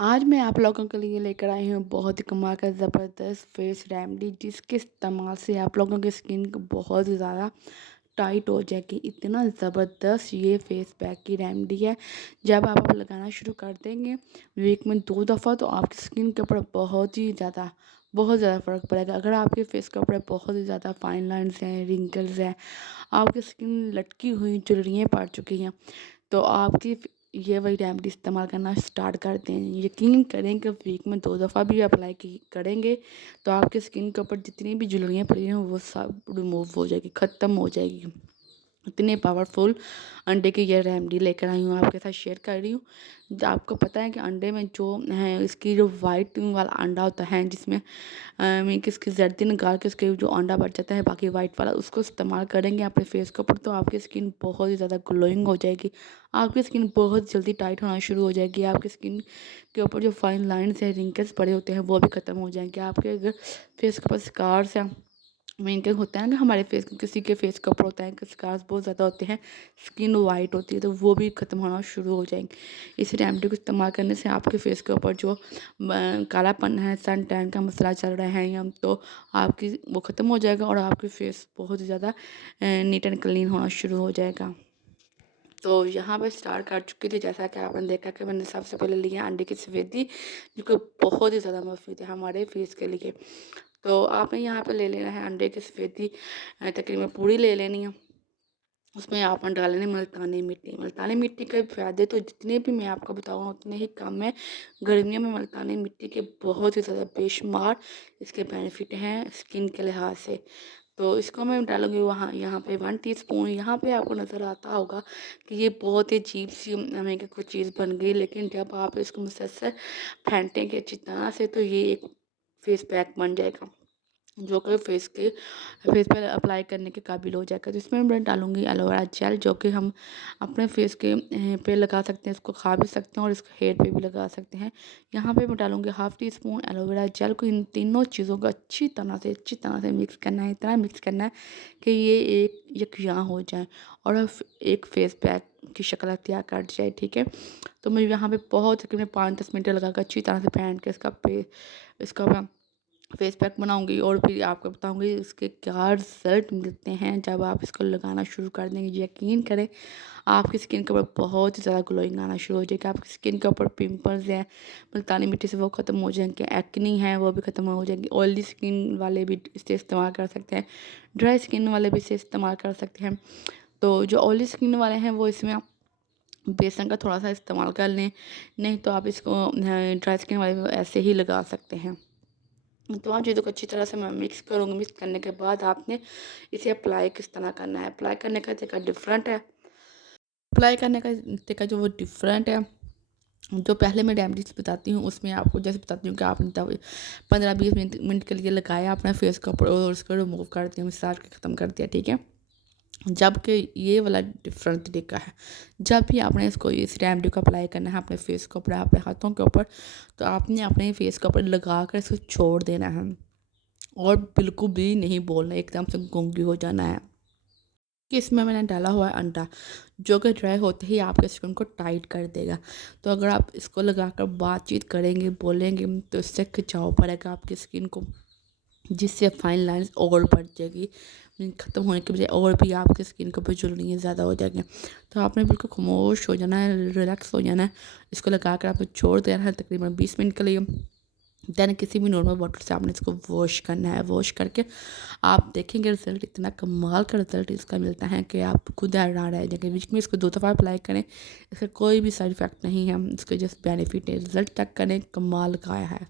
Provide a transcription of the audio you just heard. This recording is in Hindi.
आज मैं आप लोगों के लिए लेकर आई हूँ बहुत ही कमाल का ज़बरदस्त फेस रेमेडी जिसके इस्तेमाल से आप लोगों की स्किन को बहुत ही ज़्यादा टाइट हो जाएगी। इतना ज़बरदस्त ये फेस पैक की रेमेडी है। जब आप लगाना शुरू कर देंगे वीक में 2 दफ़ा तो आपकी स्किन के ऊपर बहुत ज़्यादा फ़र्क पड़ेगा। अगर आपके फेस के ऊपर बहुत ही ज़्यादा फाइन लाइन्स हैं, रिंकल्स हैं, आपकी स्किन लटकी हुई झुर्रियाँ पड़ चुकी हैं, तो आपकी ये वही रेमेडी इस्तेमाल करना स्टार्ट कर दें। यकीन करें कि वीक में 2 दफ़ा भी अप्लाई की करेंगे तो आपकी स्किन के ऊपर जितनी भी झुर्रियाँ पड़ी हैं वो सब रिमूव हो जाएगी, ख़त्म हो जाएगी। इतने पावरफुल अंडे की ये रेमेडी लेकर आई हूँ, आपके साथ शेयर कर रही हूँ। आपको पता है कि अंडे में जो है इसकी जो वाइट वाला अंडा होता है जिसमें मीन कि इसकी जर्दी निकाल के उसके जो अंडा बच जाता है बाकी वाइट वाला उसको इस्तेमाल करेंगे अपने फेस के ऊपर तो आपकी स्किन बहुत ही ज़्यादा ग्लोइंग हो जाएगी। आपकी स्किन बहुत जल्दी टाइट होना शुरू हो जाएगी। आपकी स्किन के ऊपर जो फाइन लाइन्स हैं, रिंकल्स पड़े होते हैं वो भी ख़त्म हो जाएंगे। आपके अगर फेस के ऊपर स्कार्स हैं, मेन क्या होता है ना हमारे फेस किसी के फेस के ऊपर होता है कि स्कार्स बहुत ज़्यादा होते हैं, स्किन वाइट होती है तो वो भी ख़त्म होना शुरू हो जाएंगे। इस रेमेडी को इस्तेमाल करने से आपके फेस के ऊपर जो कालापन है, सन टैन का मसला चल रहा है या तो आपकी वो ख़त्म हो जाएगा और आपकी फेस बहुत ही ज़्यादा नीट एंड क्लीन होना शुरू हो जाएगा। तो यहाँ पे स्टार्ट कर चुकी थी, जैसा कि आपने देखा कि मैंने सबसे पहले लिया अंडे की सफ़ेदी जो कि बहुत ही ज़्यादा मुफीद है हमारे फेस के लिए। तो आपने यहाँ पे ले लेना है अंडे की सफ़ेदी, तकरीबन पूरी ले लेनी है। उसमें आपने डालनी है मुल्तानी मिट्टी। मुल्तानी मिट्टी के फ़ायदे तो जितने भी मैं आपको बताऊँ उतने ही कम है। गर्मियों में मुल्तानी मिट्टी के बहुत ही ज़्यादा बेशुमार इसके बेनिफिट हैं स्किन के लिहाज से। तो इसको मैं डालूँगी वहाँ यहाँ पे 1 टीस्पून। यहाँ पे आपको नज़र आता होगा कि ये बहुत ही अजीब-सी हमें कि कुछ चीज़ बन गई, लेकिन जब आप इसको मुसलसल फेंटेंगे अच्छी तरह से तो ये एक फेस पैक बन जाएगा, जो कि फेस पर अप्लाई करने के काबिल हो जाएगा। तो इसमें मैं डालूँगी एलोवेरा जेल, जो कि हम अपने फेस के पे लगा सकते हैं, इसको खा भी सकते हैं और इसको हेयर पे भी लगा सकते हैं। यहाँ पे मैं डालूँगी half tea spoon aloe vera gel को। इन तीनों चीज़ों को अच्छी तरह से मिक्स करना है, इतना मिक्स करना है कि ये एक यकजान हो जाए और एक फेस पैक की शक्ल अख्तियार कर जाए, ठीक है? तो मैं यहाँ पे बहुत तकरीबन 5-10 मिनट लगाकर अच्छी तरह से फेंट के इसका मैं फेस पैक बनाऊँगी और फिर आपको बताऊँगी इसके क्या रिज़ल्ट मिलते हैं जब आप इसको लगाना शुरू कर देंगे। यकीन करें आपकी स्किन के ऊपर बहुत ही ज़्यादा ग्लोइंग आना शुरू हो जाएगी। आपकी स्किन के ऊपर पिंपल्स हैं, मुल्तानी मिट्टी से वो ख़त्म हो जाएँगे, एक्ने है वो भी ख़त्म हो जाएगी। ऑयली स्किन वाले भी इसे इस्तेमाल कर सकते हैं, ड्राई स्किन वाले भी इसे इस्तेमाल कर सकते हैं। तो जो ऑयली स्किन वाले हैं वो इसमें बेसन का थोड़ा-सा इस्तेमाल कर लें, नहीं तो आप इसको ड्राई स्किन वाले ऐसे ही लगा सकते हैं। तमाम चीज़ों को अच्छी तरह से मैं मिक्स करूँगी। मिक्स करने के बाद आपने इसे अप्लाई किस तरह करना है, अप्लाई करने का तरीका डिफरेंट है। अप्लाई करने का तरीका जो वो डिफरेंट है, जो पहले मैं रेमेडीज़ बताती हूँ उसमें आपको जैसे बताती हूँ कि आपने तब 15-20 मिनट मिनट के लिए लगाया अपने फेस के ऊपर और उसको रिमूव कर दिया, मसाज के ख़त्म कर दिया, ठीक है? जबकि ये वाला डिफरेंट तरीका है। जब भी आपने इसको इस रेमेडी को अप्लाई करना है अपने फेस के ऊपर, अपने हाथों के ऊपर, तो आपने अपने फेस के ऊपर लगा कर इसको छोड़ देना है और बिल्कुल भी नहीं बोलना, एकदम से गूंगी हो जाना है कि इसमें मैंने डाला हुआ है अंडा, जो कि ड्राई होते ही आपके स्किन को टाइट कर देगा। तो अगर आप इसको लगाकर बातचीत करेंगे, बोलेंगे तो इससे खिंचाव पड़ेगा आपकी स्किन को, जिससे फाइन लाइंस और बढ़ जाएगी। ख़त्म होने के बजाय और भी आपकी स्किन के ऊपर झुर्रियाँ ज़्यादा हो जाएंगी। तो आपने बिल्कुल खामोश हो जाना है, रिलैक्स हो जाना है। इसको लगाकर आपको छोड़ देना है तकरीबन 20 मिनट के लिए। देन किसी भी नॉर्मल वाटर से आपने इसको वॉश करना है। वॉश करके आप देखेंगे रिज़ल्ट, इतना कमाल का रिज़ल्ट इसका मिलता है कि आप खुद हैरान रह जाएंगे। बीच में इसको 2 दफ़ा अप्लाई करें, इसका कोई भी साइड इफ़ेक्ट नहीं है, इसके जस्ट बेनिफिट है। रिज़ल्ट चेक करें, कमाल का आया है।